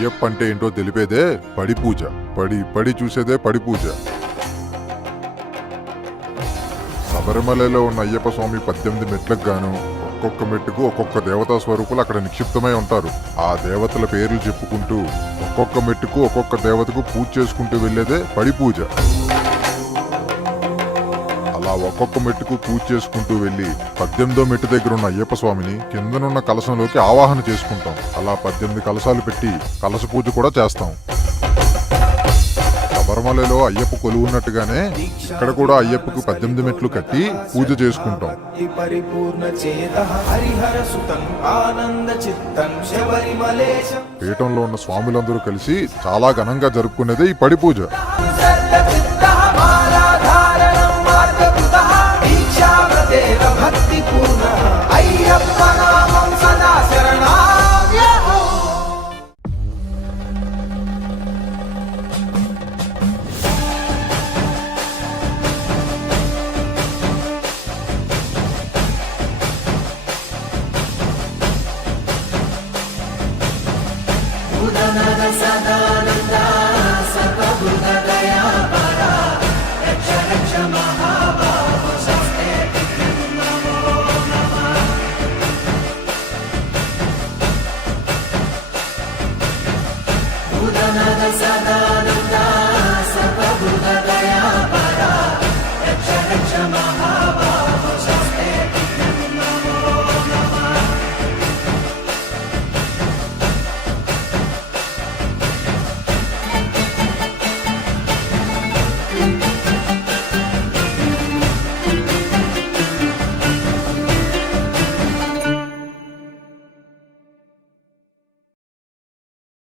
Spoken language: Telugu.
అయ్యప్ప అంటే ఏంటో తెలిపేదే పడి పూజ. పడి చూసేదే పడి పూజ. శబరిమలలో ఉన్న అయ్యప్ప స్వామి 18 మెట్లకు గాను ఒక్కొక్క మెట్టుకు ఒక్కొక్క దేవతా స్వరూపులు అక్కడ నిక్షిప్తమై ఉంటారు. ఆ దేవతల పేర్లు చెప్పుకుంటూ ఒక్కొక్క మెట్టుకు ఒక్కొక్క దేవతకు పూజ చేసుకుంటూ వెళ్లేదే పడి పూజ. అలా ఒక్కొక్క మెట్టుకు పూజ చేసుకుంటూ వెళ్లి 18వ మెట్టు దగ్గర ఉన్న అయ్యప్ప స్వామిని కిందనున్న కలశంలోకి ఆవాహన చేసుకుంటాం. అలా 18 కలశాలు పెట్టి కలశ పూజ కూడా చేస్తాం. శబరిమలలో అయ్యప్ప కొలువు ఉన్నట్టుగానే ఇక్కడ కూడా అయ్యప్పకు 18 మెట్లు కట్టి పూజ చేసుకుంటాం. పీఠంలో ఉన్న స్వాములందరూ కలిసి చాలా ఘనంగా జరుపుకునేదే ఈ పడి పూజ. సదా